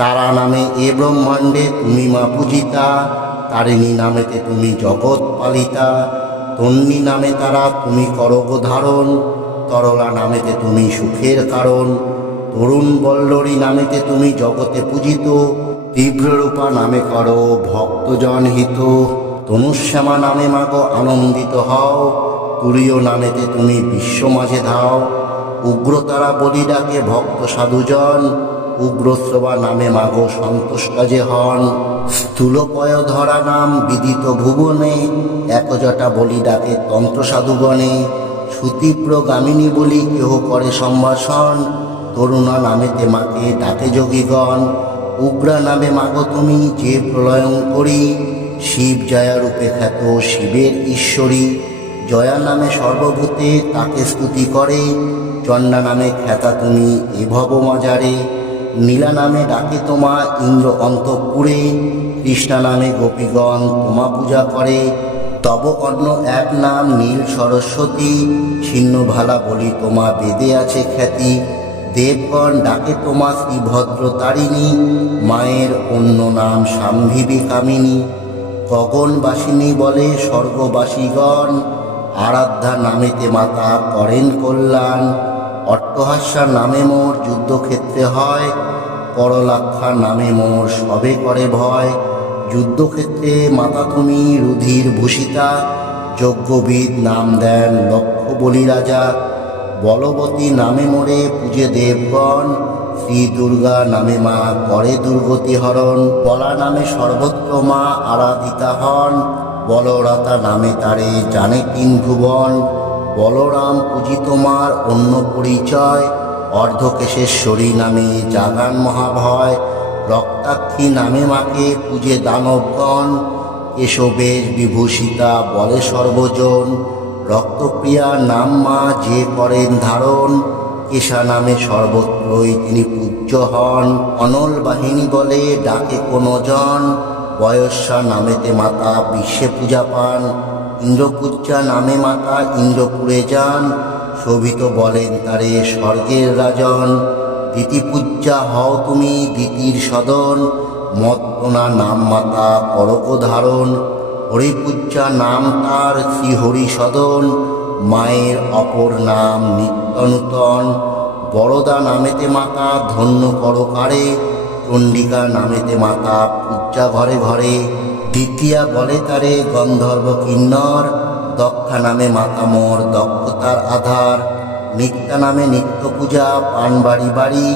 তারা নামে এ ব্রহ্মাণ্ডে তুমি মা পূজিতা, তারিণী নামেতে তুমি জগৎ পালিতা। তন্নি নামে তারা তুমি করগ ধারণ, তরলা নামেতে তুমি সুখের কারণ। তরুণ বল্লরী নামেতে তুমি জগতে পূজিত, তীব্ররূপা নামে করো ভক্তজন হিত। তনুশ্যামা নামে মাগো আনন্দিত হও, তুরীয় নামেতে তুমি বিশ্ব মাঝে ধাও। উগ্রতারা বলি ডাকে ভক্ত সাধুজন, উগ্রশ্রবা নামে মাগো সন্তোষ কাজে হন। স্থূলপয় ধরা নাম বিদিত ভুবনে, একজটা বলি ডাকে তন্ত্র সাধুগণে। সুতীব্র গামিনী বলি কেহ করে সম্ভাষণ, তরুণা নামেতে মাকে ডাকে যোগীগণ। উগ্রা নামে মাগো তুমি যে প্রলয়ঙ্করী, শিব জয়া রূপে খ্যাত শিবের ঈশ্বরী। জয়া নামে সর্বভূতে তাকে স্তুতি করে, চণ্ডা নামে খ্যাতা তুমি এ ভব মাজারে। নীলা নামে ডাকে তোমা ইন্দ্র অন্তঃপুরে, কৃষ্ণা নামে গোপীগণ তোমা পূজা করে। তব অন্য এক নাম নীল সরস্বতী, ছিন্ন ভালা বলি তোমা বেদে আছে খ্যাতি। দেবগণ ডাকে তোমা শ্রীভদ্র তারিণী, মায়ের অন্য নাম শাম্ভবী কামিনী। গগনবাসিনী বলে স্বর্গবাসীগণ, আরাধ্যা নামেতে মাতা করেন কল্যাণ। অট্টহাস্যার নামে মোর যুদ্ধক্ষেত্রে হয়, করলাক্ষার নামে মোর সবে করে ভয়। যুদ্ধক্ষেত্রে মাতা তুমি রুধির ভূষিতা, যজ্ঞবিদ নাম দেন লক্ষ বলি রাজা। বলবতী নামে মোরে পূজে দেবগণ, শ্রী দুর্গা নামে মা করে দুর্গতি হরণ। বলা নামে সর্বত্র মা আরাধিতা হন, বলরাতা নামে তারে জানে তিন ভুবন। বলরাম পূজি তোমার অন্য পরিচয়, অর্ধকেশেশ্বরী নামে জাগান মহাভয়। রক্তাক্ষী নামে মাকে পূজে দানবগণ, কেশবেশ বিভূষিতা বলে সর্বজন। রক্তপ্রিয়া নাম মা যে করেন ধারণ, কেশা নামে সর্বত্রই তিনি পূজ্য হন। অনল বাহিনী বলে ডাকে কোনো জন, বয়স্যা নামেতে মাতা বিশ্বে পূজা পান। ইন্দ্রপূজ্যা নামে মাতা ইন্দ্রপুরে যান, শোভিত বলেন তারে স্বর্গের রাজন। দিতিপূজ্যা হও তুমি দিতির সদন, মত্তনা নাম মাতা করক ধারণ। হরিপূজ্যা নাম তার শ্রীহরি সদন, মায়ের অপর নাম নিত্য নূতন। বরদা নামেতে মাতা ধন্য করকারে, চণ্ডিকা নামেতে মাতা পূজ্যা ঘরে ঘরে। দ্বিতীয়া বলে তারে গন্ধর্ব কিন্নর, দক্ষা নামে মাতা মোর দক্ষতার আধার। নিত্যা নামে নিত্য পূজা পান বাড়ি বাড়ি,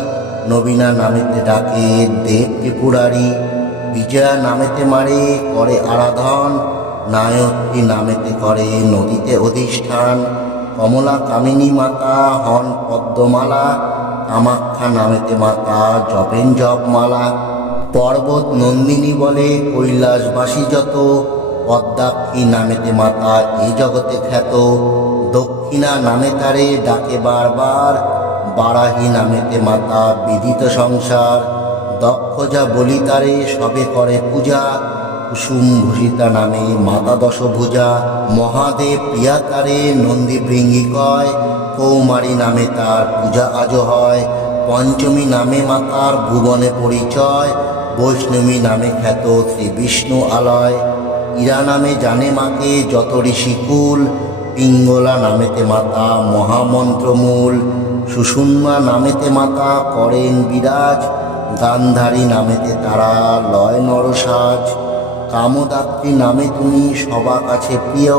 নবীনা নামেতে ডাকে দেব ত্রিপুরারি। বিজয়া নামেতে মারে করে আরাধন, নায়ত্রী নামেতে করে নদীতে অধিষ্ঠান। কমলা কামিনী মাতা হন পদ্মমালা, কামাখ্যা নামেতে মাতা জপেন জপমালা। পর্বত নন্দিনী বলে কৈলাসবাসী যত, পদ্মাক্ষী নামেতে মাতা এই জগতে খ্যাত। দক্ষিণা নামে তারে ডাকে বারবার, বারাহী নামেতে মাতা বিদিত সংসার। দক্ষজা বলি তারে সবে করে পূজা, কুসুম ভূষিতা নামে মাতা দশভুজা। মহাদেব প্রিয়া তারে নন্দী ভৃঙ্গি কয়, কৌমারী নামে তার পূজা আজো হয়। পঞ্চমী নামে মাতার ভুবনে পরিচয়, বৈষ্ণবী নামে খ্যাত শ্রী বিষ্ণু আলয়। ইরা নামে জানে মাকে যত ঋষিকুল, পিঙ্গলা নামেতে মাতা মহামন্ত্রমূল। সুষুম্না নামেতে মাতা করেন বিরাজ, গান্ধারী নামেতে তারা লয় নরসাজ। কামদাত্রী নামে তুমি সবা কাছে প্রিয়,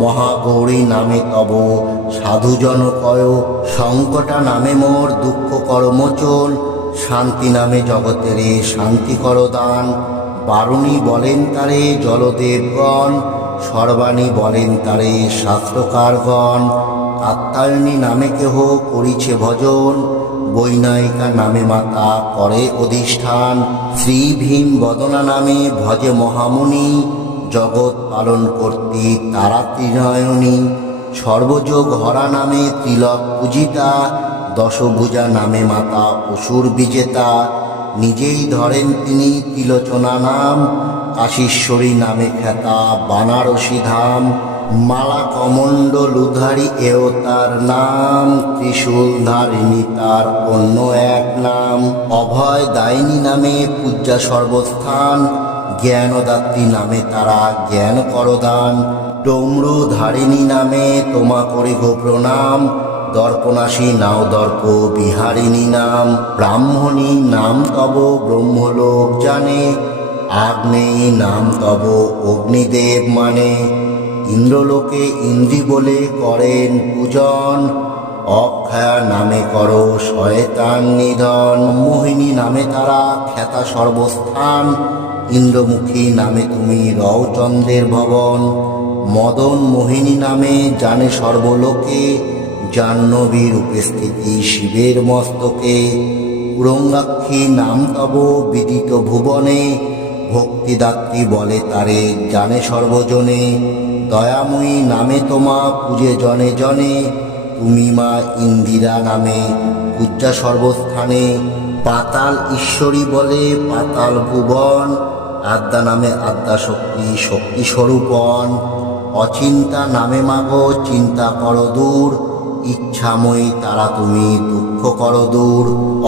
মহাগৌরী নামে তব সাধুজন কয়। সংকটা নামে মোর দুঃখ করমোচন, শান্তি নামে জগতেরে শান্তি কর দান। বারুণী বলেন তারে জলদেবগণ, সর্বাণী বলেন তারে শাস্ত্রকারগণ। কাত্যায়নী নামে কেহ করিছে ভজন, বৈনায়িকা নামে মাতা করে অধিষ্ঠান। শ্রী ভীম বদনা নামে ভজে মহামুনি, জগৎ পালন করতে তারা ত্রিনয়নী। সর্বযোগ হরা নামে তিলক পূজিতা, দশভুজা নামে মাতা অসুর বিজেতা। নিজেই ধরেন তিনি তিলোচনা নাম, কাশীশ্বরী নামে খ্যাতা বানারসী ধাম। মালা কমণ্ডলুধারী এও তার নাম, ত্রিশূল ধারিণী তার অন্য এক নাম। অভয় দায়িনী নামে পূজ্যা সর্বস্থান, জ্ঞানদাত্রী নামে তারা জ্ঞান করদান। ডমরু ধারিণী নামে তোমা করি গো প্রণাম, দর্পণাসী নাও দর্প বিহারিণী নাম। ব্রাহ্মণী নাম তব ব্রহ্মলোক জানে, আগ্নেয়ী নাম তব অগ্নিদেব মানে। ইন্দ্রলোকে ইন্দ্রি বলে করেন পূজন, অক্ষয়া নামে করো শয়তান নিধন। মোহিনী নামে তারা খ্যাতা সর্বস্থান, ইন্দ্রমুখী নামে তুমি রও চন্দ্রের ভবন। মদন মোহিনী নামে জানে সর্বলোকে, জাহ্নবীর উপস্থিতি শিবের মস্তকে। উরঙ্গাক্ষী নাম তব বিদিত ভুবনে, ভক্তিদাত্রী বলে তারে জানে সর্বজনে। দয়াময়ী নামে তোমা পূজে জনে জনে, তুমি মা ইন্দিরা নামে পূজ্যা সর্বস্থানে। পাতাল ঈশ্বরী বলে পাতাল ভুবন, আদ্যা নামে আদ্যা শক্তি শক্তি স্বরূপন। অচিন্তা নামে মাগো চিন্তা করো দূর, ইচ্ছাময়ী তারা তুমি দুঃখ করো দূর।